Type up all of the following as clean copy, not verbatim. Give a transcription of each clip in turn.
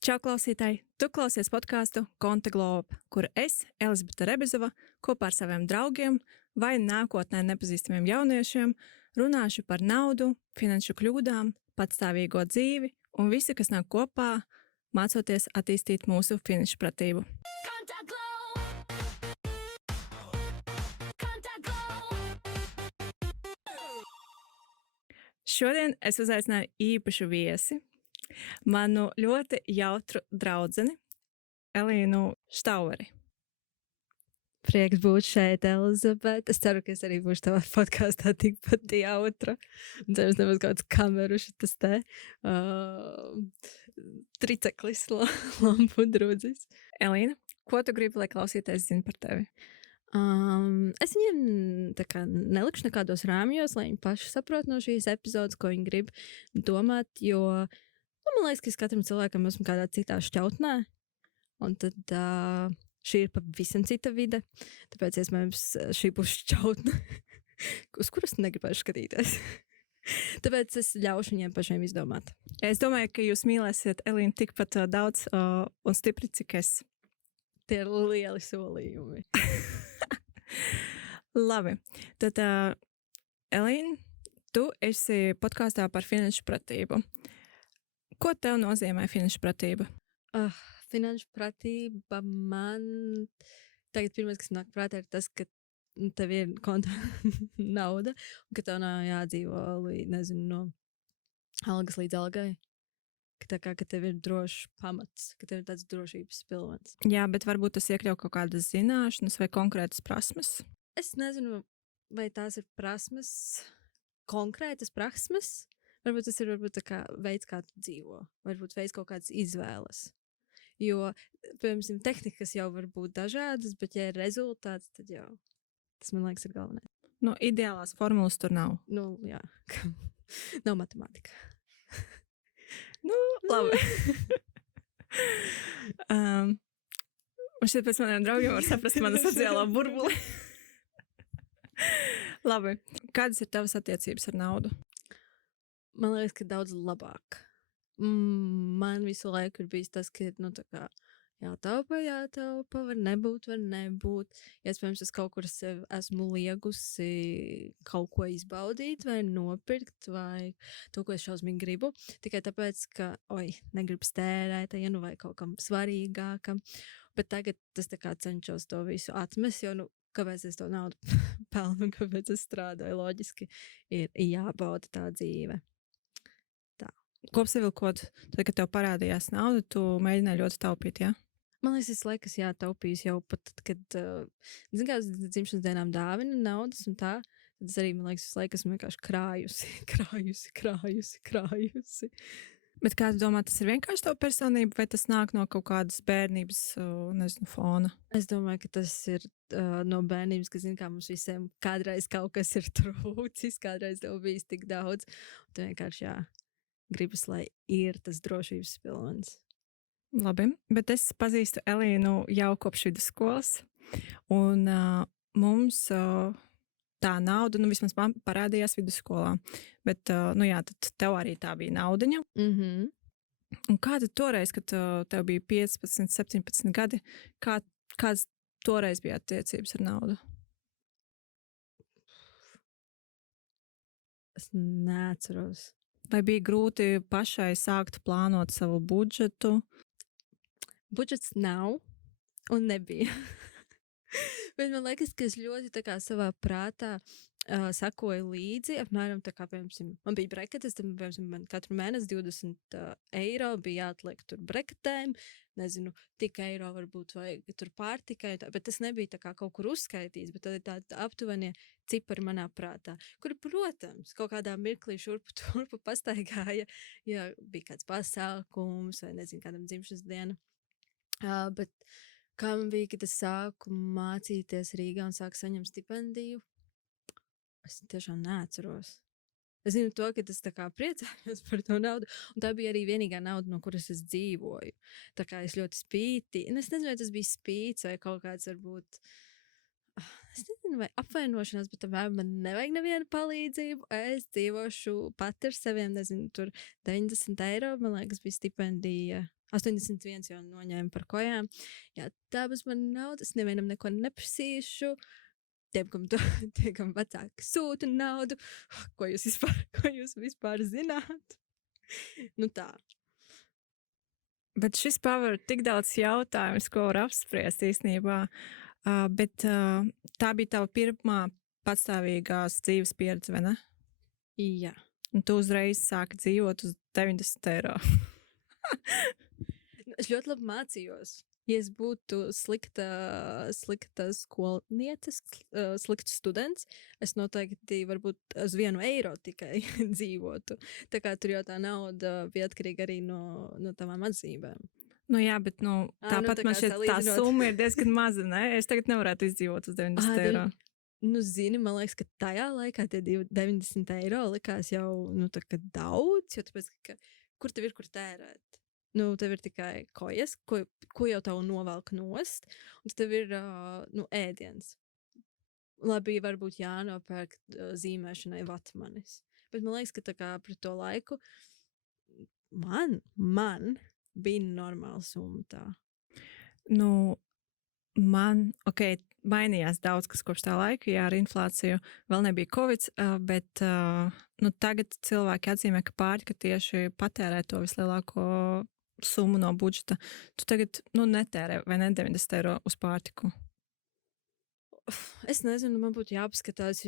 Čau, klausītāji! Tu klausies podkāstu Konta Globe, kur es, Elizabete Rebezova, kopā ar saviem draugiem vai nākotnē nepazīstamiem jauniešiem runāšu par naudu, finanšu kļūdām, patstāvīgo dzīvi un visu, kas nāk kopā, mācoties attīstīt mūsu finanšu pratību. Šodien es uzaicināju īpašu viesi, manu ļoti jautru draudzeni, Elīnu Štauri. Prieks būt šeit, Elizabete. Es ceru, ka es arī būšu tavā podkāstā tikpat jautra. Cerams, nebūs kāds kameru šitas te triceklis, lampu drudzis. Elīna, ko tu gribi, lai klausītājs zina par tevi? Es viņiem tā kā nelikšu nekādos rāmjos, lai viņi paši saprot no šīs epizodes, ko viņi grib domāt, jo man liekas, ka es katram cilvēkam esmu kādā citā šķautnē, un tad šī ir pavisam cita vide, tāpēc iespējams šī būs šķautne, uz kuras negribēšu skatīties. Tāpēc es ļaušu viņiem pašiem izdomāt. Es domāju, ka jūs mīlēsiet Elīnu tikpat daudz un stipri, cik es. Tie ir lieli solījumi. Labi, tad Elīna, tu esi podkāstā par finanšu pratību. Ko tev nozīmē finanšu pratība? Finanšu pratība man tagad pirmais, kas nāk prātā, ir tas, ka tev ir kontā nauda un ka tev nav jādzīvo, nezinu, no algas līdz algai. Ka tev ir drošs pamats, ka tev ir tāds drošības pilvens. Jā, bet varbūt tas iekļauj kaut kādas zināšanas vai konkrētas prasmes? Es nezinu, vai tās ir prasmes, konkrētas prasmes. Varbūt tas ir tā kā veids, kā tu dzīvo. Varbūt veids kaut kādas izvēles. Jo, piemēram, tehnikas jau var būt dažādas, bet ja ir rezultāts, tad jau tas, man liekas, ir galvenais. Nu, ideālās formulas tur nav. Nu, jā. Nav matemātika. Nu, labi. Un šeit pēc maniem draugiem var saprast manu sociālo burbuli. Labi. Kādas ir tavas attiecības ar naudu? Man liekas, ka daudz labāk. Man visu laiku ir bijis tas, ka tā kā jātaupa, var nebūt. Iespējams, es kaut kur sev esmu liegusi kaut ko izbaudīt vai nopirkt vai to, ko es šausmīgi gribu. Tikai tāpēc, ka, negribu stērēt, vai kaut kam svarīgākam. Bet tagad es tā kā cenšos to visu atmest, jo, kāpēc es to naudu pelnu, kāpēc es strādāju, loģiski ir jābauda tā dzīve. Kopsavilkot, tad, kad tev parādījās nauda, tu mēģināji ļoti taupīt, jā? Man liekas, es laikas jātaupījis jau pat, kad, zinu, kā uz dzimšanas dienām dāvina naudas un tā, tad es arī, man liekas, es laikas vienkārši krājusi. Bet kā tu domā, tas ir vienkārši tavu personību, vai tas nāk no kaut kādas bērnības, nezinu, fona? Es domāju, ka tas ir no bērnības, ka, zinu, kā mums visiem kādreiz kaut kas ir trūcis, kādreiz tev bijis tik daudz, un tu vienkārši, gribas, lai ir tas drošības pilvens. Labi, bet es pazīstu Elīnu jau kopš vidusskolas, un mums tā nauda, vismaz man parādījās vidusskolā, bet, tad tev arī tā bija naudiņa. Un kā tad toreiz, kad tev bija 15, 17 gadi, kāds toreiz bija attiecības ar naudu? Es neatceros. Vai bija grūti pašai sākt plānot savu budžetu? Budžets nav un nebija. Bet man liekas, ka es ļoti tā kā savā prātā sakoju līdzi, apmēram tā kā, piemēram, man bija breketes, tad, piemēram, man katru mēnesi 20 eiro bija jāatliek tur breketēm, nezinu, tik eiro varbūt vajag tur pārtikai, bet tas nebija tā kā kaut kur uzskaitīts, bet tad ir tādi aptuvenie cipari manā prātā, kuri, protams, kaut kādā mirklī šurpu pastaigāja, ja bija kāds pasākums vai, nezinu, kādam dzimšanas diena. Bet kā man bija, kad es sāku mācīties Rīgā un sāku saņemt stipendiju, es tiešām neatceros. Es zinu to, ka es tā kā priecājos par to naudu, un tā bija arī vienīgā nauda, no kuras es dzīvoju. Tā kā es ļoti spīti, un es nezinu, vai tas bija spīts vai kaut kāds varbūt, es nezinu, vai apvainošanās, bet tomēr man nevajag nevienu palīdzību. Es dzīvošu pat ar saviem, nezinu, tur 90 eiro, man liekas, bija stipendija 81 jau noņēma par kojām. Jā, tā būs mana nauda. Es nevienam neko neprasīšu. Tie, kam vecāki sūta naudu. Ko jūs vispār zināt? Nu tā. Bet šis paver tik daudz jautājumus, ko var apspriest īstenībā. Bet tā bija tava pirmā patstāvīgās dzīves pieredze, vai ne? Jā. Un tu uzreiz sāki dzīvot uz 90 eiro. Es ļoti labi mācījos. Ja es būtu slikta skolniece, slikts students, es noteikti varbūt uz 1 eiro tikai dzīvotu. Tā kā tur jau tā nauda bija atkarīga arī no tavām atzīmēm. Nu jā, bet tāpat man šķiet, tā summa ir diezgan maza, ne? Es tagad nevarētu izdzīvot uz 90 eiro. Nu, zini, man liekas, ka tajā laikā tie 90 eiro likās jau, tā kā daudz, jo tāpēc, ka kur tev ir, kur tērēt? Nu, tev ir tikai kojas, ko jau tev novelk nost, un tev ir, ēdiens. Labi, varbūt jānopērk zīmēšanai vatmanis. Bet man liekas, ka tā kā pret to laiku man bija normāla summa tā. Nu, mainījās daudz kas kopš tā laika, jā, ar inflāciju vēl nebija Covid, bet tagad cilvēki atzīmē, ka pārtika tieši patērē to vislielāko summu no budžeta. Tu tagad, netērē vai ne 90 eiro uz pārtiku? Es nezinu, man būtu jāpaskatās,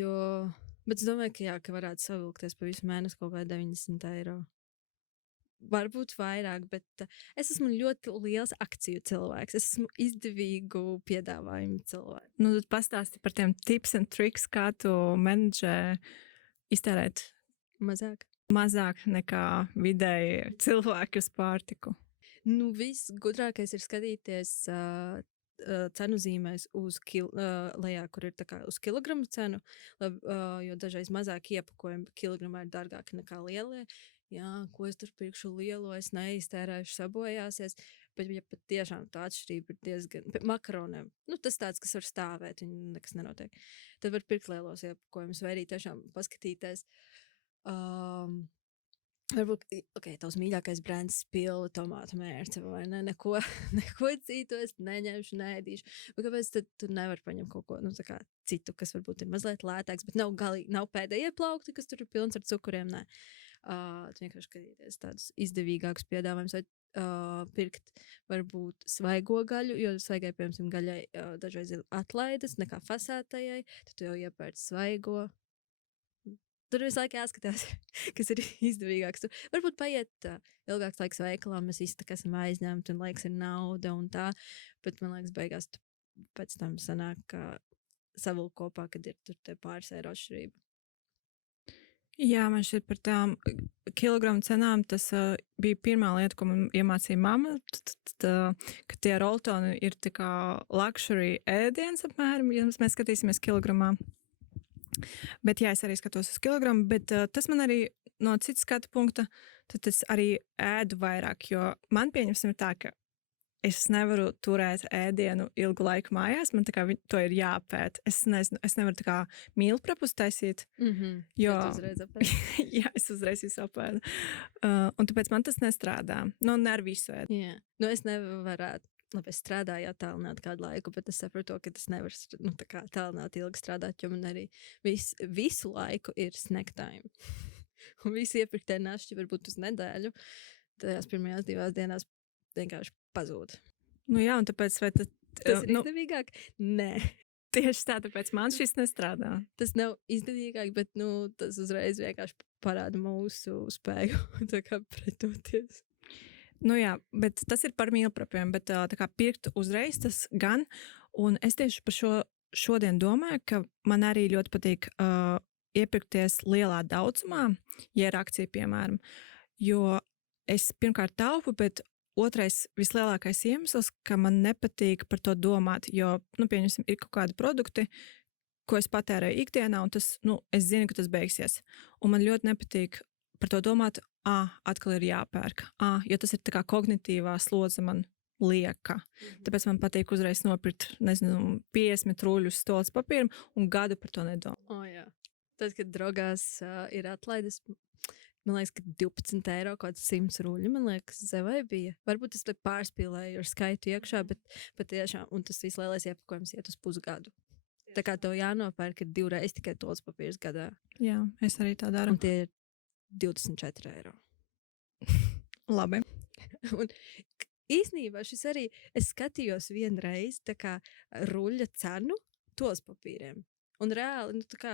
bet es domāju, ka varētu savilkties pa visu mēnesi kaut kā 90 eiro. Varbūt vairāk, bet es esmu ļoti liels akciju cilvēks. Es esmu izdevīgu piedāvājumu cilvēks. Nu, tad pastāsti par tiem tips and tricks, kā tu menedžē iztērēt mazāk nekā vidēji cilvēki uz pārtiku. Nu, viss gudrākais ir skatīties cenu zīmēs uz lejā, kur ir tā kā uz kilogramu cenu, jo dažreiz mazāk iepakojumi kilogramā ir dārgāki nekā lielie. Jā, ko es tur pirkšu lielo, es neiztērēšu, sabojāsies. Bet, ja pat tiešām tā atšķirība ir diezgan... Makaroniem, tas tāds, kas var stāvēt, viņi nekas nenotiek. Tad var pirkt lielos iepakojumus, vai arī tiešām paskatīties. Varbūt, tavs mīļākais brands Spilva tomātu mērce, vai ne? Neko citu es neņemšu, neēdīšu. Vai kāpēc tad tu nevar paņemt kaut ko, tā kā citu, kas varbūt ir mazliet lētāks, bet nav pēdējie plaukti, kas tur ir pilns ar cukuriem, nē. Tu vienkārši skatīties tādus izdevīgākus piedāvājumus, vai pirkt varbūt svaigo gaļu, jo svaigai, piemēram, gaļai dažreiz ir atlaides nekā fasētajai, tad tu jau iepērc svaigo. Tur visu laiku jāskatās, kas ir izdevīgāks. Varbūt paiet ilgāks laiks veikalā, mēs visi tā kā esam aizņemti un laiks ir nauda un tā, bet man liekas beigās pēc tam sanāk, ka savilk kopā, kad ir tur te pāris eiro atšķirība. Jā, man šķiet par tām kilogramu cenām tas bija pirmā lieta, ko man iemācīja mamma, ka tie roltoni ir tā kā luxury ēdiens apmēram, ja mēs skatīsimies kilogramā. Bet jā, es arī skatos uz kilogramu, bet tas man arī no citas skatu punkta, tad es arī ēdu vairāk, jo man pieņemsim ir tā, ka es nevaru turēt ēdienu ilgu laiku mājās, man tā kā to ir jāpēt. Es nezinu, es nevaru tā kā mīlprapus taisīt, jo... Jā, es uzreiz visu apēdu. Un tāpēc man tas nestrādā. Ne ar visu ēdu. Jā, es nevarētu. Labi, es strādāju attālināt kādu laiku, bet es saprotu, ka tas nevar tā kā attālināt ilgi strādāt, jo man arī visu laiku ir snack time. Un visi iepirktē našķi varbūt uz nedēļu. Tajās pirmajās 2 dienās vienkārši pazūd. Nu jā, un tāpēc vai tas ir izdevīgāk? Nē. Tieši tā, tāpēc man šis nestrādā. Tas nav izdevīgāk, bet tas uzreiz vienkārši parāda mūsu spēju tā kā pretoties. Nu jā, bet tas ir par mīlprapiem, bet tā kā pirkt uzreiz tas gan, un es tieši par šodien domāju, ka man arī ļoti patīk iepirkties lielā daudzumā, ja ir akcija, piemēram, jo es pirmkārt taupu, bet otrais vislielākais iemesls, ka man nepatīk par to domāt, jo, pieņemsim, ir kaut kādi produkti, ko es patērēju ikdienā, un tas, es zinu, ka tas beigsies. Un man ļoti nepatīk par to domāt, atkal ir jāpērk, jo tas ir tā kā kognitīvā slodze man lieka. Tāpēc man patīk uzreiz nopirkt, 50 rūļus stolas papīram un gadu par to nedomāt. Jā. Tad, kad drogās ir atlaides, Man liekas, ka 12 eiro kaut kāds 100 ruļļi, man liekas, vai bija. Varbūt es te pārspīlēju ar skaitu iekšā, bet patiešām, un tas viss lielais iepakojums iet uz pusgadu. Tā kā tev jānopērk ir 2 reizes tikai tols papīrs gadā. Jā, es arī tā daru. Un tie ir 24 eiro. Labi. Un īsnībā šis arī, es skatījos vienreiz tā kā ruļļa cenu tols papīriem. Un reāli, nu tā kā,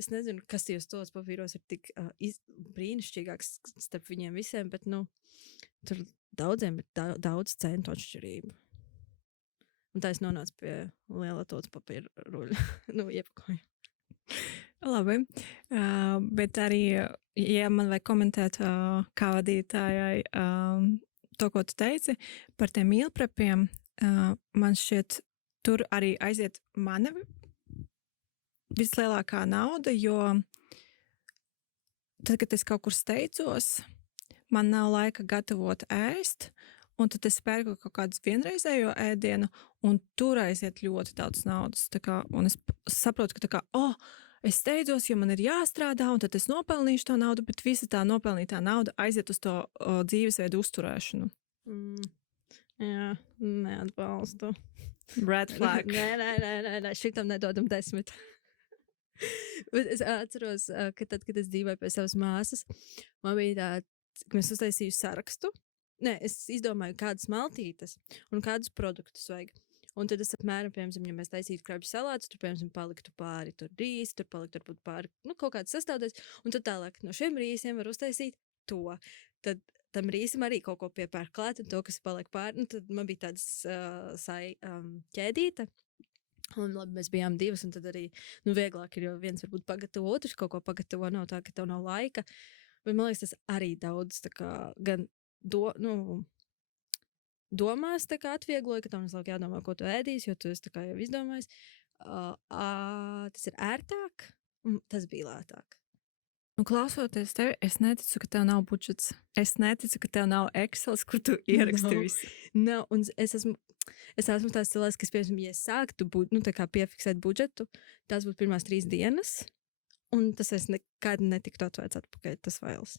es nezinu, kas tajos tols papīros ir tik brīnišķīgāks starp viņiem visiem, bet, nu, tur daudziem ir daudz centu atšķirību. Un tā es nonācu pie liela tols papīra ruļļa, nu, iepakojuma. Labi, bet arī, ja man vajag komentēt kā vadītājai to, ko tu teici par tiem mīlprepiem, man šķiet, tur arī aiziet mana vislielākā nauda, jo tad, kad es kaut kur steidzos, man nav laika gatavot ēst, un tad es pērku kaut kādu vienreizējo ēdienu, un tur aiziet ļoti daudz naudas. Tā kā, un es saprotu, ka tā kā, es steidzos, jo man ir jāstrādā, un tad es nopelnīšu to naudu, bet visa tā nopelnītā nauda aiziet uz to dzīvesveidu uzturēšanu. Jā, neatbalstu. Red flag. Nē, šitam nedodam 10. Bet es atceros, ka tad, kad es dzīvoju pie savas māsas, man bija tāds, ka mēs uztaisīju sarakstu. Nē, es izdomāju, kādas maltītes un kādus produktus vajag. Un tad es apmēram, piemēram, ja mēs taisītu krabju salātus, tur, piemēram, paliktu pāri tur rīsi, tur paliktu varbūt pāri, nu, kaut kāds sastāvdaļas, un tad tālāk no šiem rīsiem var uztaisīt to. Tad tam rīsim arī kaut ko piepērk klāt, un to, kas paliek pāri, nu, tad man bija tāds ķēdīte. Un labi, mēs bijām 2, un tad arī, nu, vieglāk ir, jo viens varbūt pagatavo, otrs kaut ko pagatavo, nav tā, ka tev nav laika. Bet man liekas, tas arī daudz, tā kā, gan domās tā kā atviegloja, ka tev neslāk jādomā, ko tu ēdīs, jo tu esi tā kā jau izdomājis. Tas ir ērtāk, un tas bija lētāk. Un klausoties tevi, es neticu, ka tev nav budžets. Es neticu, ka tev nav Excels, kur tu ieraksti visu. Nav, un es esmu tās cilvēks, kas, piemēram, ja sāktu tā kā piefiksēt budžetu, tās būtu pirmās 3 dienas, un tas es nekad netiktu atvērts atpakaļ, tas fails.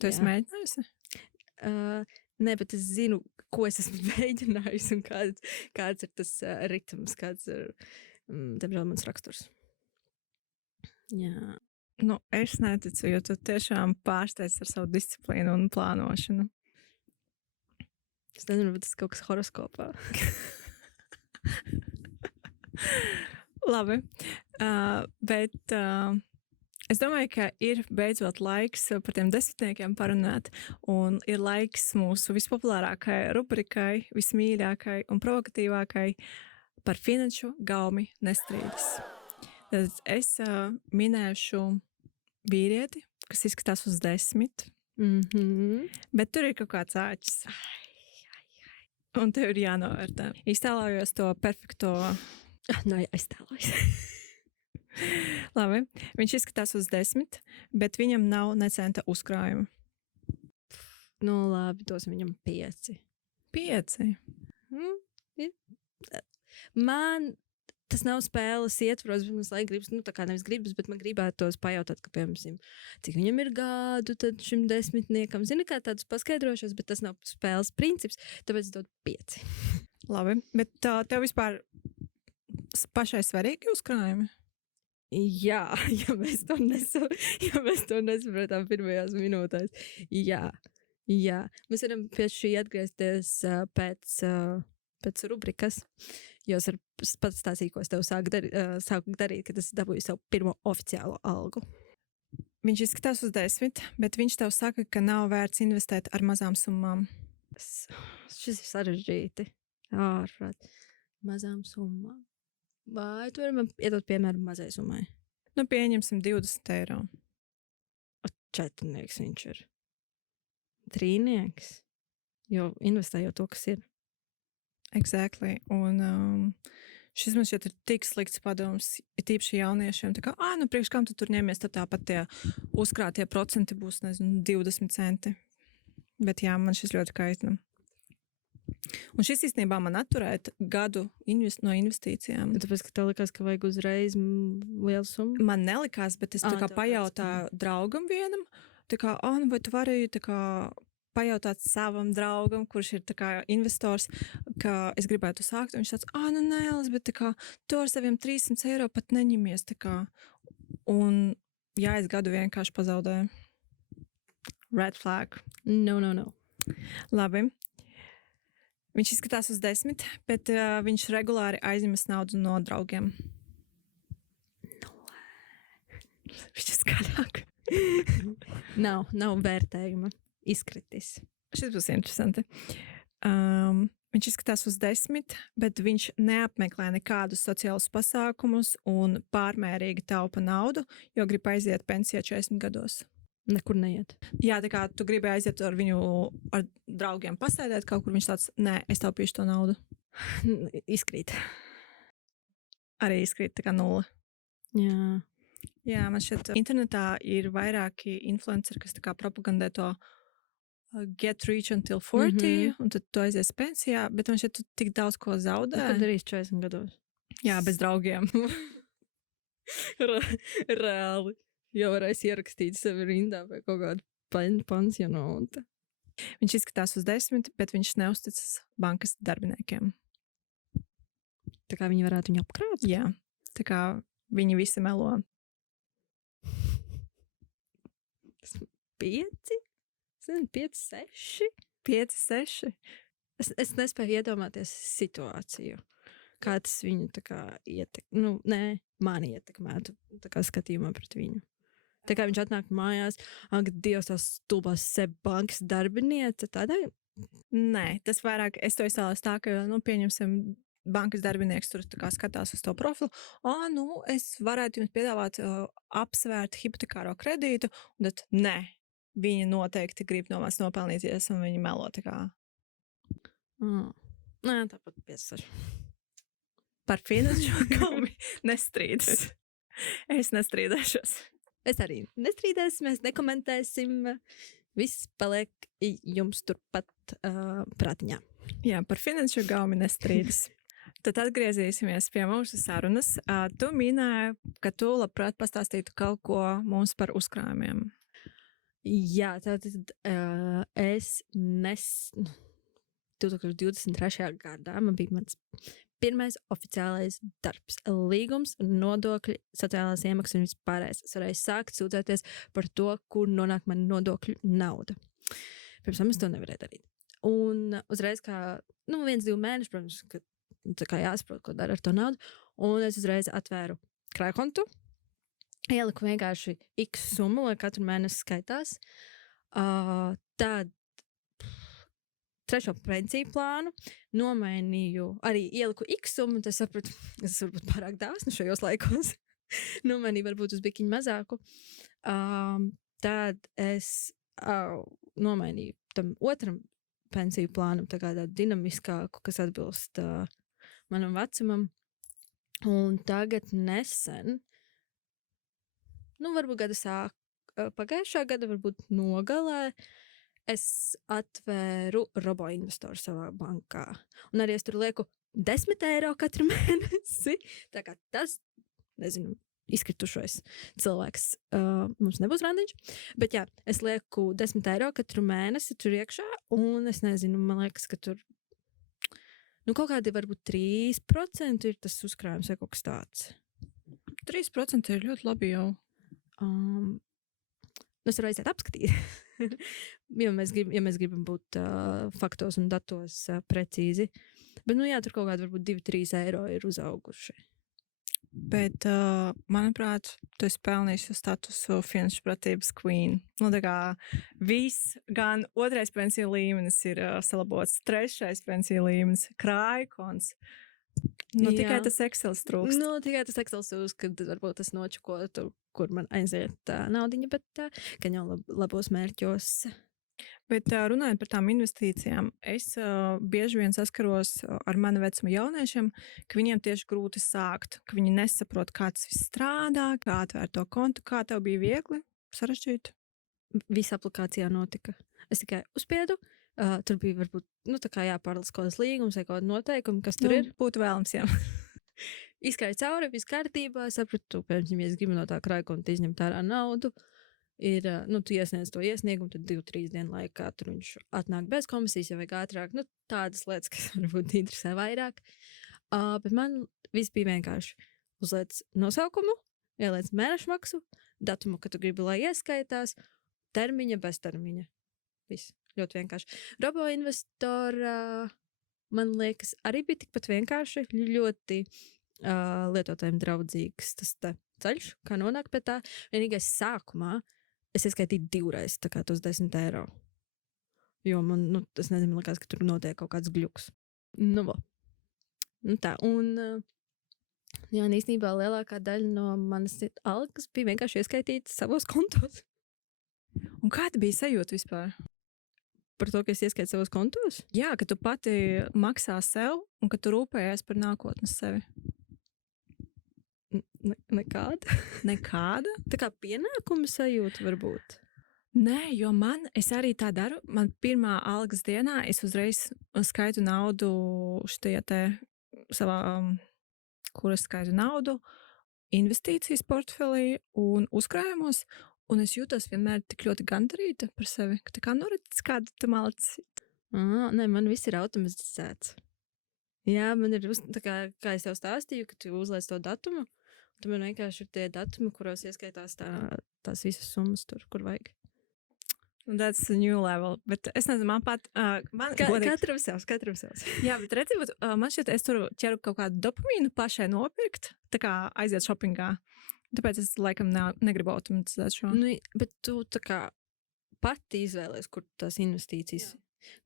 Tu esi mēģinājusi? Nē, bet es zinu, ko es esmu mēģinājusi, un kāds ir tas ritms, kāds ir, diemžēl, mans raksturs. Jā. Nu, es neticu, jo tu tiešām pārsteidz ar savu disciplīnu un plānošanu. Es nezinu, bet tas kaut kas horoskopā. Labi, bet es domāju, ka ir beidzot laiks par tiem 10 parunāt, un ir laiks mūsu vispopulārākai rubrikai, vismīļākai un provokatīvākai par finanšu gaumi nestrīdas. Tad es minēšu vīrieti, kas izskatās uz 10, bet tur ir kaut kāds āķis. Un tev ir jānovērtē. Iztēlojos to perfekto. Nē, iztēlojos. Labi, viņš izskatās uz 10, bet viņam nav ne centa uzkrājuma. Nu, labi, dosim viņam 5. 5? Man tas nav spēles ietvaros, bet man gribas, nu tā kā nevis gribas, bet man gribētos pajautāt, ka, piemēram, cik viņam ir gadu, tad šim 10-niekam, zini, kā tādus paskaidrošos, bet tas nav spēles princips, tāpēc es dodu 5. Labi, bet tev vispār pašai svarīgi uzkrājumi? Jā, ja mēs to nesaprotam pirmajās minūtēs. Jā. Mēs varam pie šī atgriezties pēc rubrikas, jo es pats stāstīju, ko es tev sāku darīt, kad es dabūju savu pirmo oficiālo algu. Viņš izskatās uz 10, bet viņš tev saka, ka nav vērts investēt ar mazām summām. Šis ir sarežģīti. Ārprāt. Mazām summām. Vai tu vari man iedot piemēru mazai summai? Nu, pieņemsim 20 eiro. 4 viņš ir. 3, jo investējot to, kas ir. Exactly. Un šis man šķiet ir tik slikts padoms, ir tīpaši jauniešiem. Tā kā, nu priekš kam tu tur ņemies, tad tāpat tie uzkrātie procenti būs, nezinu, 20 centi. Bet jā, man šis ļoti kaitina. Un šis īstenībā man atturēt gadu no investīcijām. Tāpēc, ka tev likās, ka vajag uzreiz lielu summu? Man nelikās, bet es tā kā pajautāju draugam vienam, tā kā, vai tu vari tā kā pajautāt savam draugam, kurš ir tā kā investors, ka es gribētu sākt, un viņš tāds, nu nē, bet tā kā tu ar saviem 300 eiro pat neņemies, tā kā. Un jā, es gadu vienkārši pazaudēju. Red flag. No. Labi. Viņš izskatās uz 10, bet viņš regulāri aizņemas naudu no draugiem. Viņš ir skaļāk. Nav vērtējuma. Izkritis. Šis būs interesanti. Viņš izskatās uz 10, bet viņš neapmeklē nekādus sociālus pasākumus un pārmērīgi taupa naudu, jo grib aiziet pensijā 40 gados. Nekur neiet. Jā, tā kā tu gribi aiziet ar viņu, ar draugiem pasēdēt kaut kur, viņš tāds, nē, es taupīšu to naudu. Izkrīt. Arī izkrīt tā kā 0. Jā. Jā, man šķiet, internetā ir vairāki influenceri, kas tā kā propagandē to get rich until 40, un tad tu aizies pensijā, bet man šķiet, tu tik daudz ko zaudē. Ko darīs 40 gados? Jā, bez draugiem. Reāli. Jau varēs ierakstīt sevi rindā vai kaut kādu pansionātu. Viņš izskatās uz 10, bet viņš neusticas bankas darbiniekiem. Tā kā viņi varētu viņu apkrāt? Jā, tā kā viņi visi melo. 5? 5, 6? 5, 6? Es nespēju iedomāties situāciju, kā tas viņu tā kā mani ietekmētu tā kā skatījumā pret viņu. Tā kā viņš atnāk mājās, Dievs, tās stulbās bankas darbiniece, tādā? Nē, tas vairāk, es to iztēlos tā, ka, pieņemsim, bankas darbinieks tur tā kā skatās uz to profilu, es varētu jums piedāvāt apsvērt hipotekāro kredītu, un tad nē, viņi noteikti grib no mums nopelnīties, un viņi melo tā kā. Nē, tāpat 5. Par finanšu gaumi nestrīdas. Es nestrīdēšos. Es arī nestrīdēs, mēs nekomentēsim. Viss paliek jums turpat prātiņā. Jā, par finanšu gaumi nestrīdas. Tad atgriezīsimies pie mūsu sarunas. Tu minēji, ka tu labprāt pastāstītu kaut ko mums par uzkrājumiem. Jā, tātad es 2023. gadā man bija mans pirmais oficiālais darbs, līgums, nodokļi, sociālās iemaksas un vispārējais. Es varēju sākt sūdzēties par to, kur nonāk man nodokļu nauda. Pirms tam es to nevarēju darīt. Un uzreiz kā, 1-2 mēneši, protams, ka tā kā jāsaprot, ko dara ar to naudu. Un es uzreiz atvēru krājkontu, ieliku vienkārši X summu, lai katru mēnesi skaitās. Tad 3. pensiju plānu, nomainīju, arī ieliku X summu, tas sapratu, es varbūt pārāk dāsnu šajos laikos, nomainīju varbūt uz bikiņu mazāku. Tad es nomainīju tam 2. pensiju plānam, tā kā tādu dinamiskāku, kas atbilst manam vecumam. Un tagad nesen, varbūt pagājušā gada, varbūt nogalē, es atvēru roboinvestoru savā bankā. Un arī es tur lieku 10 eiro katru mēnesi. Tā kā tas, izkritušais cilvēks mums nebūs randiņš. Bet jā, es lieku 10 eiro katru mēnesi tur iekšā. Un es nezinu, man liekas, ka tur kaut kādi varbūt 3% ir tas uzkrājums vai kaut kas tāds. 3% ir ļoti labi jau. Es varu aiziet apskatīt. ja mēs gribam būt faktos un datos precīzi. Bet, tur kaut kādi varbūt 2-3 eiro ir uzauguši. Bet, manuprāt, tu esi pelnījis statusu finanšu pratības queen. Tā kā viss, gan 2. pensiju līmenis ir salabots, 3. pensiju līmenis, krājkons. Tikai tas Excels trūkst. Tikai tas Excels trūkst, kad varbūt tas nočukotu, kur man aiziet naudiņa, bet gan jau labos mērķos. Bet runājot par tām investīcijām, es bieži vien saskaros ar mani vecuma jauniešiem, ka viņiem tieši grūti sākt, ka viņi nesaprot, kā tas viss strādā, kā atvērt to kontu, kā tev bija viegli, sarežģīti. Viss aplikācijā notika. Es tikai uzspiedu, tur bija varbūt, tā kā jāpārlas kaut kādas līgumas vai kaut kāda noteikuma, kas tur ir. Būtu vēlams, jā. Izskrēju cauri, viss kārtībā, sapratu, piemēram, ja es gribu no tā krājkonta izņemt ārā naudu, ir, tu iesniedz to iesniegumu, tad 2-3 dienu laikā tur viņš atnāk bez komisijas, jau vajag ātrāk. Tādas lietas, kas varbūt interesē vairāk. Bet man viss bija vienkārši uzliec nosaukumu, ieliec mēnešu maksu, datumu, kad tu gribi, lai ieskaitās, termiņa, bez termiņa. Viss. Ļoti vienkārši. RoboInvestor, man liekas, arī bija tikpat vienkārši, ļoti lietotājiem draudzīgs tas ceļš, kā nonākt pie tā. Vienīgais sākumā es ieskaitīju 2 reizes tos 10 eiro. Jo man, es nezinu, likās, ka tur notiek kaut kāds gļuks. Tā, un jā, īstenībā lielākā daļa no manas algas bija vienkārši ieskaitīta savos kontos. Un kāda bija sajūta vispār? Par to, ka es ieskaitu savos kontos? Jā, ka tu pati maksā sev un ka tu rūpējies par nākotnes sevi. Nekāda. Nekāda? Tā kā pienākuma sajūta varbūt. Nē, jo es arī tā daru. Man pirmā algas dienā es uzreiz skaitu naudu štajā te savā, kur es skaitu naudu, investīcijas portfelī un uzkrājumos. Un es jūtos vienmēr tik ļoti gandarīta par sevi, ka tā kā redz, kādu tu malci. Nē, man viss ir automatizēts. Jā, man ir, kā es jau stāstīju, ka tu uzliec to datumu, un tu man vienkārši ir tie datumi, kuros ieskaitās tās visas summas tur, kur vajag. That's a new level. Bet es nezinu, man pat... Katram savs. Jā, bet redzot, man šķiet, es tur ķeru kaut kādu dopamīnu pašai nopirkt, tā kā aiziet shoppingā. Tāpēc es laikam negribu automatizēt šo. Bet tu tā kā pati izvēlies, kur tās investīcijas.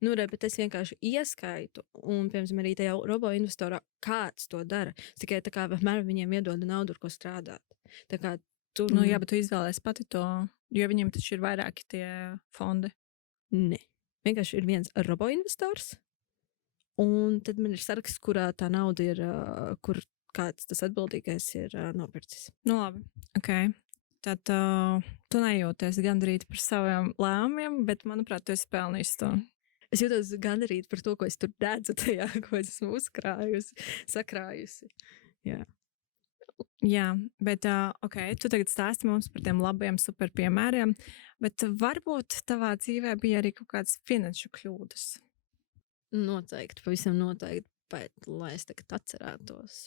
Bet es vienkārši ieskaitu, un, piemēram, arī tajā RoboInvestorā kāds to dara. Es tikai tā kā apmēram viņiem iedodu naudu, ar ko strādāt. Tā kā tur... Jā, bet tu izvēlies pati to, jo viņiem taču ir vairāki tie fondi. Nē. Vienkārši ir viens RoboInvestors, un tad man ir saraksts, kurā tā nauda ir, kur kāds tas atbildīgais ir nopircis. Labi, ok. Tad tu nejūties gandarīt par saviem lēmumiem, bet, manuprāt, tu esi pelnījis to. Es jūtos gandarīt par to, ko es tur redzu tajā, ko es esmu sakrājusi. Jā, bet, ok, tu tagad stāsti mums par tiem labiem super piemēriem, bet varbūt tavā dzīvē bija arī kaut kādas finanšu kļūdas. Noteikti, pavisam noteikti, bet lai es tagad atcerētos.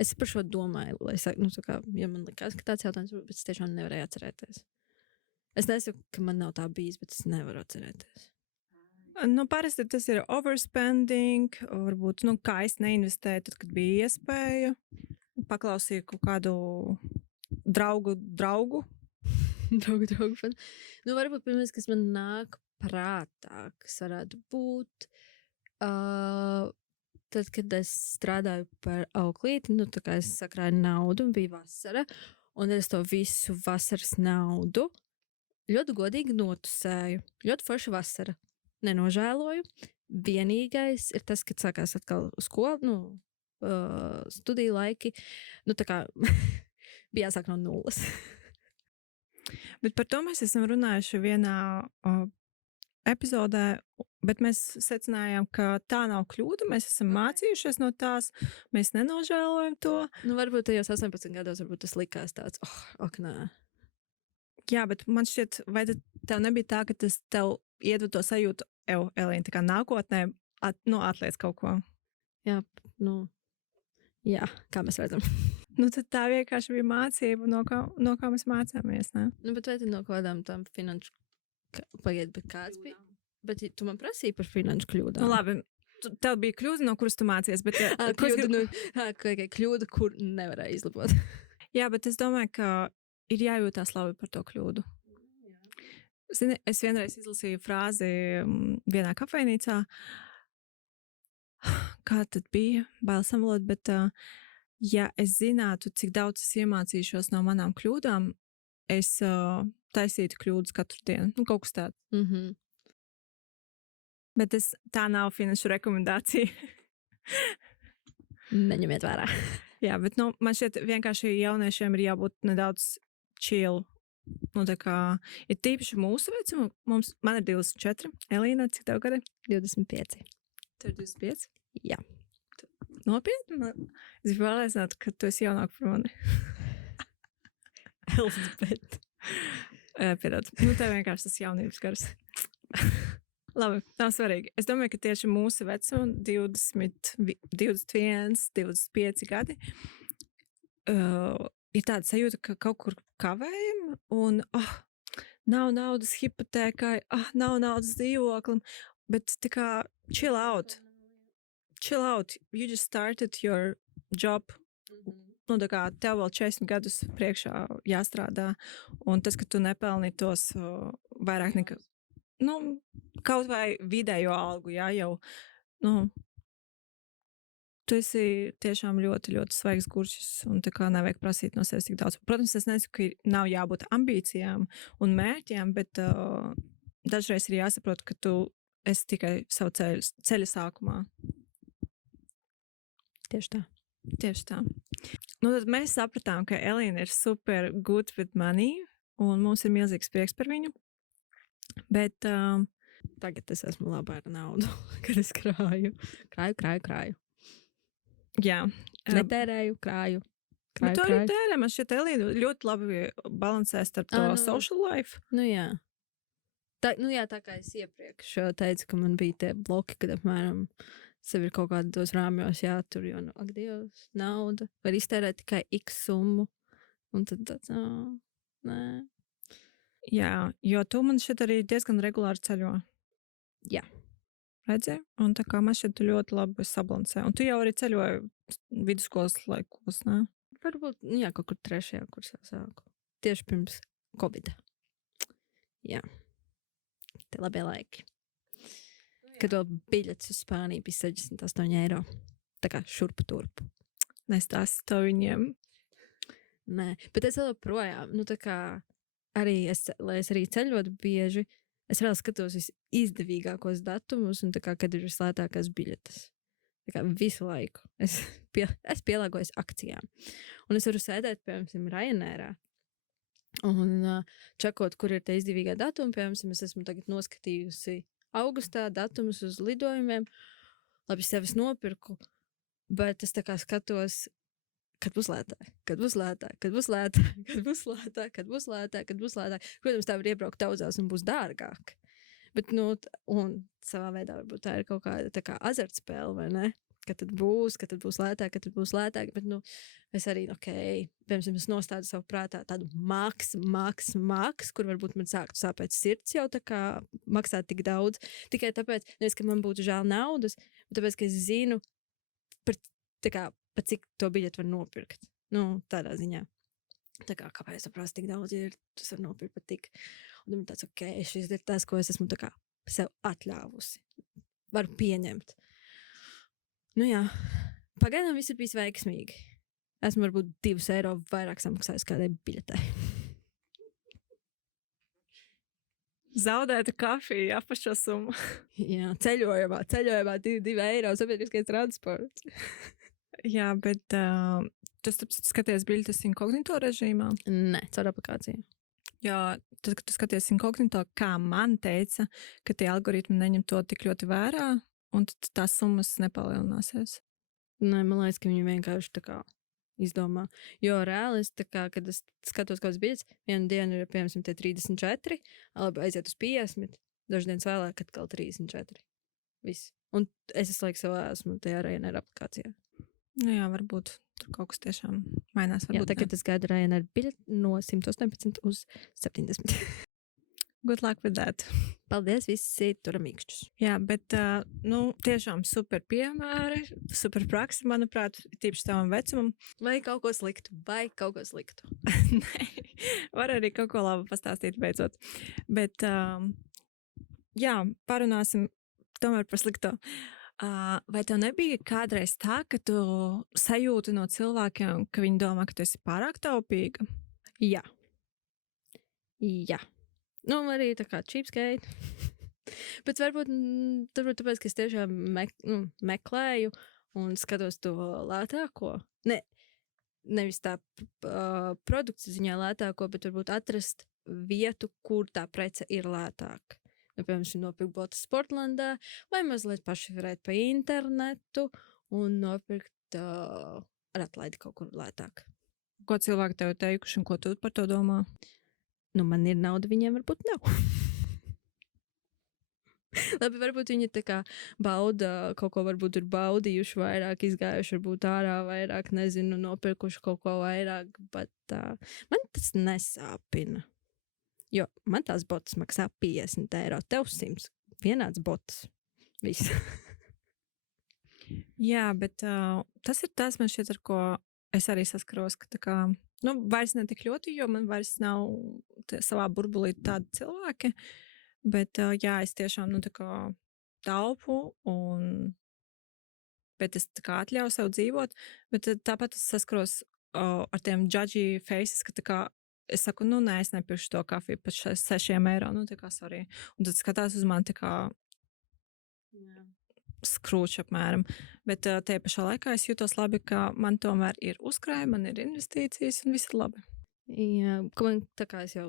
Es par šo domāju, lai es, ja man likās, ka tāds jautājums, bet es tiešām nevarēju atcerēties. Es nesaku, ka man nav tā bijis, bet es nevaru atcerēties. Parasti tas ir overspending, varbūt, kā es neinvestēju tad, kad bija iespēja. Paklausīju kaut kādu draugu. Draugu. Varbūt pirmais, kas man nāk prātā, kas varētu būt, tad, kad es strādāju par auklīti, tā kā es sakrāju naudu un bija vasara, un es to visu vasaras naudu ļoti godīgi notusēju. Ļoti forša vasara. Nenožēloju. Vienīgais ir tas, kad sākās atkal skolu, studiju laiki. Tā kā bija jāsāk no nulles. Bet par to mēs esam runājuši vienā epizodē, bet mēs secinājām, ka tā nav kļūda. Mēs esam mācījušies no tās. Mēs nenožēlojam to. Varbūt tajos 18 gados varbūt tas likās tāds, nē. Jā, bet man šķiet, vai tev nebija tā, ka tas tev iedod to sajūtu, Elīna, tā kā nākotnē atliec kaut ko? Jā, jā, kā mēs redzam. Tad tā vienkārši bija mācība, no kā mēs mācāmies, ne? Bet vai tad no kādām tām finanšu... Pagaid, bet kāds bija? Bet tu man prasīji par finanšu kļūdām. Labi, tev bija kļūda, no kuras tu mācies, bet... Kļūda, kur nevarēja izlabot. Jā, bet es domāju, ka ir jājūtās labi par to kļūdu. Zini, es vienreiz izlasīju frāzi vienā kafejnīcā. Kā tad bija? Bail samalot, bet ja es zinātu, cik daudz es iemācīšos no manām kļūdām, es taisītu kļūdas katru dienu. Kaut kas tāds. Bet tā nav finanšu rekomendācija. Neņemiet vērā. Jā, bet man šķiet vienkārši jauniešiem ir jābūt nedaudz chill. Tā kā ir tīpaši mūsu vecuma. Man ir 24. Elīna, cik tev gadi? 25. Tev ir 25? Jā. Nopietni? Es biju pārliecināta, ka tu esi jaunāk par mani. Elizabete. Piedod. Tev vienkārši tas jaunības gars. Labi, nav svarīgi. Es domāju, ka tieši mūsu vecuma 20, 21, 25 gadi ir tāda sajūta, ka kaut kur kavējam un nav naudas hipotēkai, nav naudas dzīvoklim, bet tā kā chill out. Chill out. You just started your job. Tā kā tev vēl 40 gadus priekšā jāstrādā, un tas, ka tu nepelni tos vairāk nekā, kaut vai vidējo algu, jā, jau, tu esi tiešām ļoti, ļoti svaigs gurķis, un tā kā nevajag prasīt no sevis tik daudz. Protams, es nesaku, ka nav jābūt ambīcijām un mērķiem, bet dažreiz ir jāsaprot, ka tu esi tikai savu ceļa sākumā. Tieši tā. Tieši tā. Tad mēs sapratām, ka Elīna ir super good with money, un mums ir milzīgs prieks par viņu. Bet tagad es esmu labā ar naudu, kad es krāju. Krāju. Jā. Netērēju, krāju. Bet to arī tērē. Man šķiet, Elīna ļoti labi balansē starp to social life. Jā. Tā kā es iepriekš teicu, ka man bija tie bloki, kad apmēram sev ir kaut kādos rāmjos jātur, jo, ak, Dievs, nauda. Var iztērēt tikai X summu. Un tad tāds, nē. Jā, jo tu man šeit arī diezgan regulāri ceļo. Jā. Redzi? Un tā kā man šeit ļoti labi sabalansē. Un tu jau arī ceļoji vidusskolas laikos, ne? Varbūt, kaut kur 3. kursā sāku. Tieši pirms Covida. Jā. Tie labie laiki. Kad vēl biļets uz Spāniju bija 68 eiro. Tā kā šurpu turpu. Nestāsti to viņiem. Nē, bet es vēl projām, tā kā arī lai es arī ceļotu bieži, es vēl skatos visizdevīgākos datumus un tā kā, kad ir vislētākās biļetes. Tā kā visu laiku. Es pielāgojos akcijām. Un es varu sēdēt, piemēram, Ryanairā un čekot, kur ir tie izdevīgā datumi. Piemēram, es esmu tagad noskatījusi augustā datumus uz lidojumiem. Labi, sevis nopirku, bet es tā kā skatos, kad būs lētāk. Protams, tā var iebraukt daudzās un būs dārgāk. Bet, un savā veidā varbūt tā ir kaut kāda tā kā azartspēle, vai ne? Kad tad būs lētāk, bet, es arī, piemēram, es nostādu savu prātā tādu maks, kur varbūt man sāktu sāpēt sirds jau tā kā maksāt tik daudz. Tikai tāpēc, nevis, ka man būtu žēl naudas, bet tāpēc, ka es zinu, pa cik to biļetu var nopirkt. Tādā ziņā. Tā kā, kāpēc tu prasa tik daudz, ja tas var nopirkt pat tik. Un man tāds, šis ir tas, ko es esmu tā kā sev atļāvusi. Varu pieņemt. Jā, pagaidām viss ir bijis veiksmīgi. Esmu varbūt 2 eiro vairāk samaksājis kādai biļetei. Zaudēta kafija pa šo summu. Jā, ceļojumā 2 eiro sabiedriskais transports. Jā, bet tu skaties biļetes inkognito režīmā? Nē, caur aplikāciju. Jā, tad, kad tu skaties inkognito, kā man teica, ka tie algoritmi neņem to tik ļoti vērā, un tad tās summas nepalielināsies. Nē, man liekas, ka viņi vienkārši tā kā izdomā. Jo reāli es tā kā, kad es skatos kāds biļets, vienu dienu ir, piemēram, tie 34, labi, aiziet uz 50, daždienas vēlāk atkal 34. Viss. Un es laiku savā esmu tajā Ryanair aplikācijā. Jā, varbūt tur kaut kas tiešām mainās. Jā, tagad es gaidu Ryanair biļeti no 118 uz 70. Good luck with that. Paldies, visi turam mīkšķus. Jā, bet tiešām super piemēri, super praksi, manuprāt, tīpaši tavam vecumam. Vai kaut ko sliktu? Nē, var arī kaut ko labu pastāstīt beidzot. Bet, jā, parunāsim tomēr par slikto. Vai tev nebija kādreiz tā, ka tu sajūti no cilvēkiem, ka viņi domā, ka tu esi pārāk taupīga? Jā. Arī tā kā cheapskate. Bet varbūt tāpēc, ka es tiešām meklēju un skatos to lētāko. Nevis tā produkts ziņā lētāko, bet varbūt atrast vietu, kur tā prece ir lētāka. Piemēram, nopirkt botas Sportlandā, vai mazliet paši varētu pa internetu un nopirkt ar atlaidi kaut kur lētāk. Ko cilvēki tev teikuši un ko tu par to domā? Nu, man ir nauda, viņiem varbūt nav. Labi, varbūt viņi tā kā bauda kaut ko, varbūt ir baudījuši vairāk, izgājuši varbūt ārā vairāk, nezinu, nopirkuši kaut ko vairāk, bet man tas nesāpina. Jo man tās botas maksā 50 eiro, tev 100. Vienāds botas. Viss. Jā, bet tas ir tas, man šķiet, ar ko es arī saskaros, ka tā kā, vairs ne tik ļoti, jo man vairs nav savā burbulī tādi cilvēki, bet jā, es tiešām, tā kā taupu bet es tā kā atļauju sev dzīvot, bet tāpat es saskaros ar tiem judgy faces, ka tā kā es saku, nē, es nepirkšu to kafiju par 6 eiro, tā kā sorry. Un tad skatās uz mani tā kā skrūču apmēram. Bet tajā pašā laikā es jūtos labi, ka man tomēr ir uzkrājumi, man ir investīcijas un viss ir labi. Jā, man tā kā es jau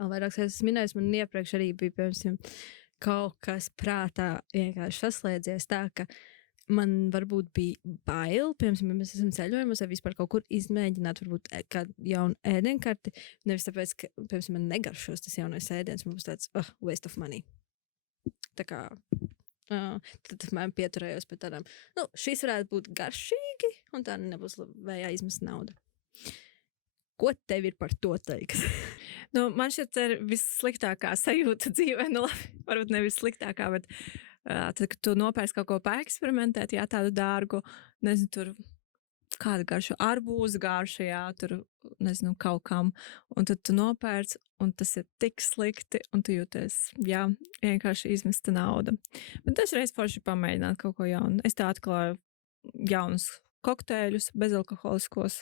vairākas reizes minēju, man iepriekš arī bija, piemēram, kaut kas prātā vienkārši saslēdzies tā, ka man varbūt bija bail, piemēram, ja mēs esam ceļojumos vai vispār kaut kur izmēģināt varbūt kādu jaunu ēdienkarti, nevis tāpēc, ka, piemēram, man negaršos tas jaunais ēdiens, man būs tāds, waste of money. Tā kā tad man pieturējos pie tādām, šīs varētu būt garšīgi, un tā nebūs vējā izmest naudu. Ko tev ir par to teikt? Man šķiet ir vissliktākā sajūta dzīvē, labi, varbūt nevis sliktākā, bet tad, kad tu nopērci kaut ko paeksperimentēt, jā, tādu dārgu, nezinu, tur kādu garšu, arbūzu garšu, jā, tur, nezinu, kaut kam, un tad tu nopērci, un tas ir tik slikti, un tu jūties, jā, vienkārši izmesta nauda. Bet dažreiz forši pamēģināt kaut ko jaunu. Es tā atklāju jaunus kokteļus, bezalkoholiskos,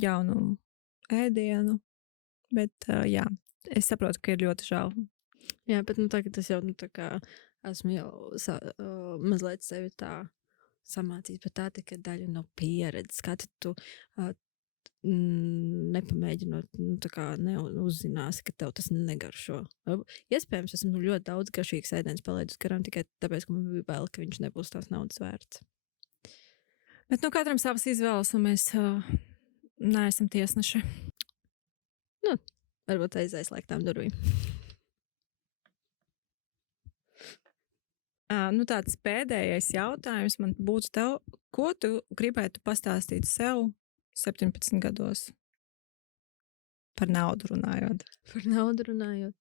jaunu ēdienu, bet jā, es saprotu, ka ir ļoti žēl. Jā, bet tagad es jau, tā kā esmu jau mazliet sevi tā samācījis, bet tā tikai daļa no pieredzes. Kā tad tu nepamēģinot, tā kā neuzzināsi, ka tev tas negaršo. Iespējams, esmu ļoti daudz garšīgas ēdienas palaidus garām tikai tāpēc, ka man bija bail, ka viņš nebūs tās naudas vērts. Bet katram savas izvēles, un mēs neesam tiesneši. Varbūt aiz aizslēgtām durvīm. Tāds pēdējais jautājums man būtu tev, ko tu gribētu pastāstīt sev 17 gados? Par naudu runājot. Par naudu runājot.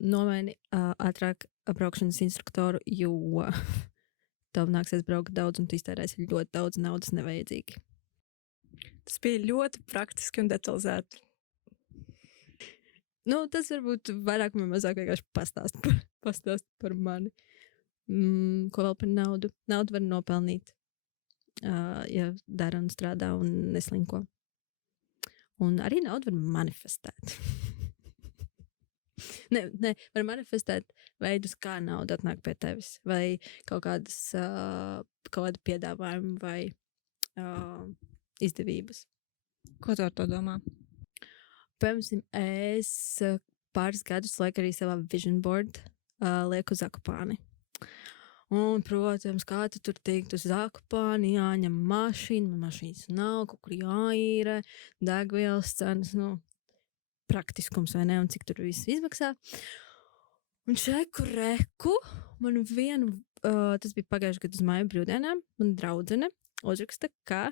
Nomaini ātrāk braukšanas instruktoru, jo tev nāksies braukt daudz un tu iztērēsi ļoti daudz naudas nevajadzīgi. Tas bija ļoti praktiski un detalizēti. Tas varbūt vairāk vai mazāk vienkārši pastāst par mani. Ko vēl par naudu? Naudu var nopelnīt, ja dara un strādā un neslinko. Un arī naudu var manifestēt. Ne, var manifestēt veidus, kā nauda atnāk pie tevis. Vai kaut kādi piedāvājumi vai izdevības. Ko tu ar to domā? Piemēram, es pāris gadus laiku arī savā vision board lieku uz Zakopāni. Un, protams, kā tu tur tikt uz Zakopāni, jāņem mašīna, man mašīnas nav, kaut kur jāīrē, degvielas cenas, praktiskums vai ne, un cik tur viss izmaksā. Un reku, man tas bija pagājuši gadu uz māju brīvdienām, man draudzene uzraksta, ka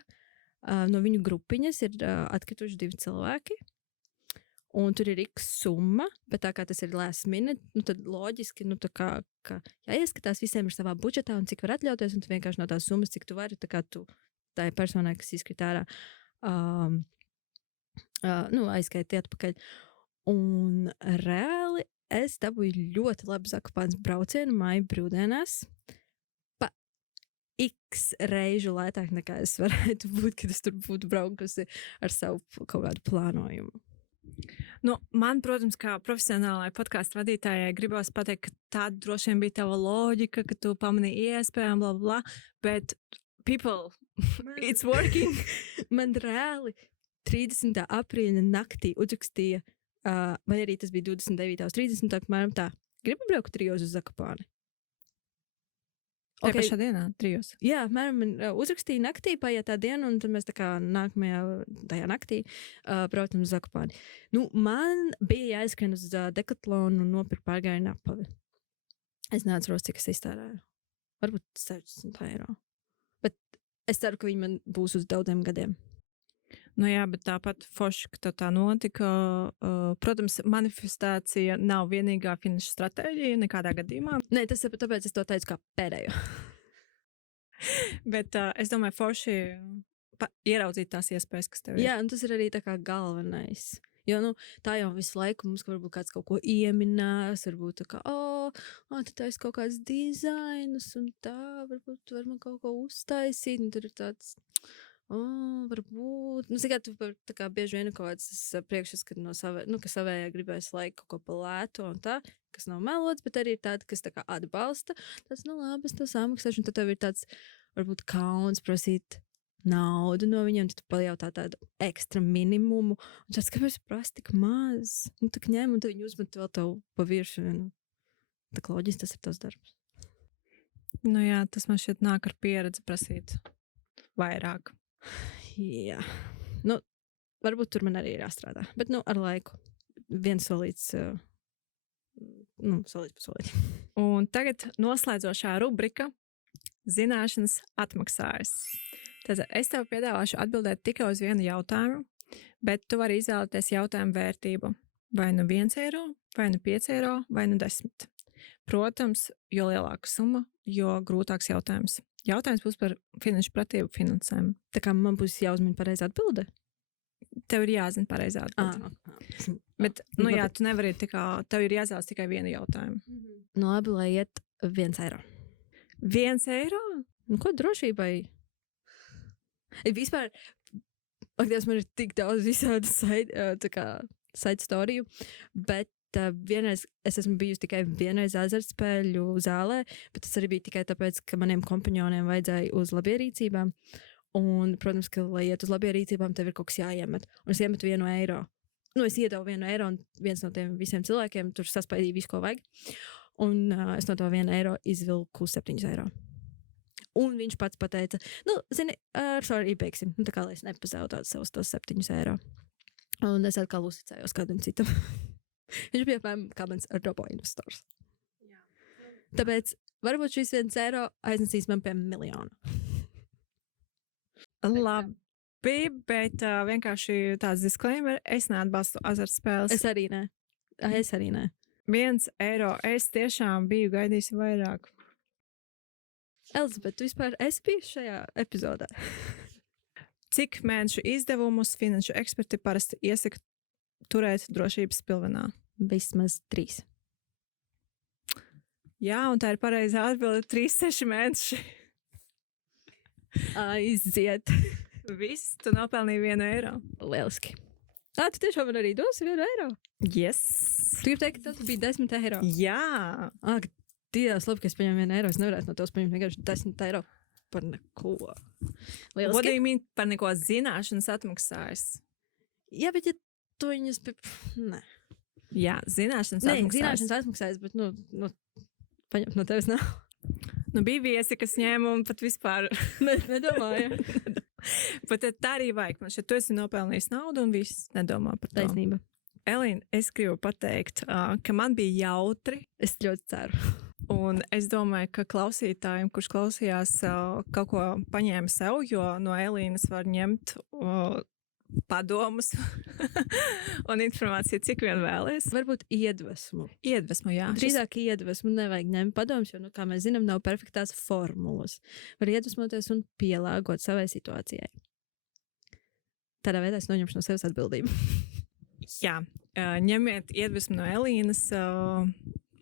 no viņu grupiņas ir atkrituši 2 cilvēki. Un tur ir X summa, bet tā kā tas ir last minute, tad loģiski, tā kā jāieskatās visiem ir savā budžetā un cik var atļauties, un tu vienkārši no tās summas, cik tu vari, tā kā tu tā personai, kas izkrīt ārā, aizskaiti atpakaļ. Un reāli es dabūju ļoti labu Zakopānas braucienu māju brīvdienās pa X reižu lētāk nekā es varētu būt, kad es tur būtu braukusi ar savu kaut kādu plānojumu. Man, protams, kā profesionālai podkāstu vadītājai, gribās pateikt, ka tāda droši vien bija tava loģika, ka tu pamanīji iespējām, bla, bla, bet people, it's working. Man reāli 30. aprīļa naktī uzrakstīja, vai arī tas bija 29. uz 30. apmēram tā, gribu braukt trijos uz Zakopāni. Tā Okay. pašā dienā, 3. Jā, apmēram man uzrakstīja naktī, paiet tā diena, un tad mēs tā kā nākamajā tajā naktī braucam uz Zakopāni. Nu, man bija jāizskrien uz Decathlonu un nopirkt pārgājienu apavi. Es neatceros, cik es iztērēju. Varbūt 60 eiro. Bet es ceru, ka viņi man būs uz daudziem gadiem. Nu jā, bet tāpat forši, ka tā notika. Protams, manifestācija nav vienīgā finiša stratēģija nekādā gadījumā. Nē, tas tāpēc es to teicu kā pēdējo. Bet es domāju, forši ieraudzīt tās iespējas, kas tev ir. Jā, un tas ir arī tā kā galvenais. Jo, nu, tā jau visu laiku mums varbūt kāds kaut ko ieminās, varbūt tā kā, tu taisi kaut kāds dizainus un tā, varbūt tu vari man kaut ko uztaisīt, un tur ir tāds, varbūt, nu, cikā tu tā kā bieži vien kaut kāds priekšstats no ka savējā gribēs laiku kaut ko palēto un tā, kas nav melots, bet arī ir tādi, kas tā kā atbalsta, tāds, nu, labi, es to samaksāšu, un tad tev ir tāds, varbūt kauns prasīt naudu no viņiem, tad tu pajautā tādu ekstra minimumu, un tāds, kāpēc prasa tik maz? Nu, tā ņem, un tad viņi uzmet vēl tev pa viršu, nu, tā kā loģiski tas ir tas darbs. Nu jā, tas man šķiet nāk ar pieredzi prasīt vairāk. Jā. Nu, varbūt tur man arī ir jāstrādā, bet, nu, ar laiku. Viens solīts, solīts pa solīti. Un tagad noslēdzošā rubrika Zināšanas atmaksājas. Tad es tev piedāvāšu atbildēt tikai uz vienu jautājumu, bet tu vari izvēlēties jautājumu vērtību. Vai nu 1 eiro, vai nu 5 eiro, vai nu 10. Protams, jo lielāka summa, jo grūtāks jautājums. Jautājums būs par finanšu pratību finansējumu. Tā kā man būs jāuzmina pareizi atbilde? Tev ir jāzina pareizā atbilde. Bet, nu jā, tu nevari tev ir jāzās tikai vienu jautājumu. Nu labi, lai iet 1 eiro. 1 eiro? Nu ko drošībai? Vispār, Dievs, man ir tik daudz visādu side storiju, bet vienreiz es esmu bijusi tikai vienreiz azartspēļu zālē, bet tas arī bija tikai tāpēc, ka maniem kompanioniem vajadzēja uz labierīcībām. Un, protams, ka, lai iet uz labierīcībām, tev ir kaut kas jāiemet. Un es iemetu 1 eiro. Nu, es iedevu 1 eiro, un viens no tiem visiem cilvēkiem tur saspaidīja visu, ko vajag. Un es no to 1 eiro izvilku 7 eiro. Un viņš pats pateica, nu, zini, ar šo arī beigsim. Nu, tā kā, lai es nepazaudātu savus tos 7 eiro. Un es atkal uzticējos kādam citam. Viņš bija apmēram kā mans robo investors. Jā. Tāpēc varbūt šis 1 eiro aiznesīs man pie 1 miljonu. Labi, bet vienkārši tāds disclaimer, es neatbalstu azartspēles. Es arī ne. 1 eiro, es tiešām biju gaidījusi vairāk. Elizabete, tu vispār esi bijusi šajā epizodē? Cik mēnešu izdevumus finanšu eksperti parasti iesaka turēt drošības pilvenā? Vismaz 3. Jā, un tā ir pareizā atbilde 3-6 mēneši. Aiziet. Viss, tu nopelnīji 1 eiro. Lieliski. Tu tiešām man arī dosi 1 eiro? Yes. Tu gribi teikt, ka tev bija 10 eiro? Jā. Dievs, labi, ka es paņēmu 1 eiro. Es nevarētu no tos paņemt vienkārši 10 eiro par neko. Lieliski. What do you mean par neko zināšanas atmaksājas? Jā, bet ja tu viņas... Nē. Jā, zināšanas atmaksājas. Nē, zināšanas atmaksājas, bet, paņemt no tevis nav. Nu, bija viesi, kas ņēma un pat vispār... Nedomāju. Bet tā arī vajag. Man šeit tu esi nopelnījis naudu un viss nedomā par to. Taisnība. Elīna, es gribu pateikt, ka man bija jautri. Es ļoti ceru. Un es domāju, ka klausītājiem, kurš klausījās, kaut ko paņēma sev, jo no Elīnas var ņemt padomus un informāciju, cik vien vēlies. Varbūt iedvesmu. Iedvesmu, jā. Drīzāk iedvesmu, nevajag ņemt padomus, jo, kā mēs zinām, nav perfektās formulas. Var iedvesmoties un pielāgot savai situācijai. Tādā veidā es noņemšu no sevis atbildību. Jā, ņemiet iedvesmu no Elīnas.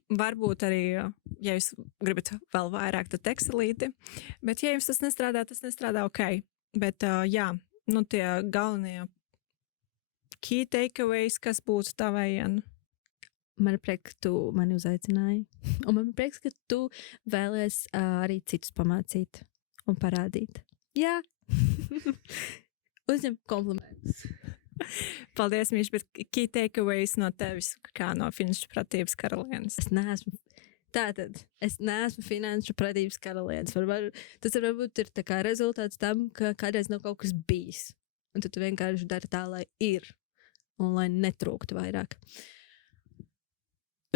Varbūt arī, ja jūs gribat vēl vairāk, tad Excelīti. Bet, ja jums tas nestrādā ok. Bet, jā, tie galvenie key takeaways, kas būtu tavējien. Man ir prieks, ka tu mani uzaicināji. Un man ir prieks, ka tu vēlies arī citus pamācīt un parādīt. Jā. Uzņem komplimentus. Paldies, Mīš, bet key takeaways no tevis, kā no finanšu pratības karalienes. Es neesmu Tātad es neesmu finanšu pratības karalienes. Tas varbūt ir tā kā rezultāts tam, ka kādreiz nav kaut kas bijis. Un tad tu vienkārši dari tā, lai ir. Un lai netrūktu vairāk.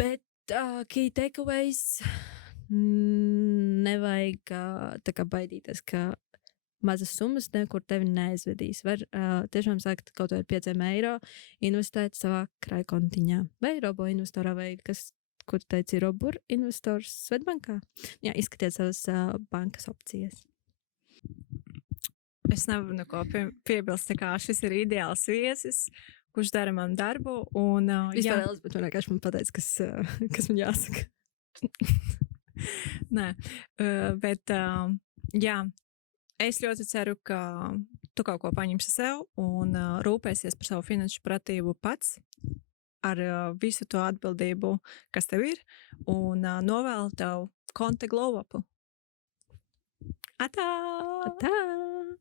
Bet key takeaways nevajag tā kā baidīties, ka mazas summas nekur tevi neaizvedīs. Var tiešām sākt kaut vai ar 5 eiro investēt savā krājkontiņā. Vai robo investorā, vai kas, kur teici, robur investors Svetbankā? Jā, izskatiet savas bankas opcijas. Es nevaru neko piebilst, tā kā šis ir ideāls viesis, kurš dara man darbu. Un, Vispār Elizabete man vienkārši pateica, kas man jāsaka. Nē, bet jā, es ļoti ceru, ka tu kaut ko paņemsi sev un rūpēsies par savu finanšu pratību pats ar visu to atbildību, kas tev ir, un novēlu tev konta glow upu. Atā! Tā!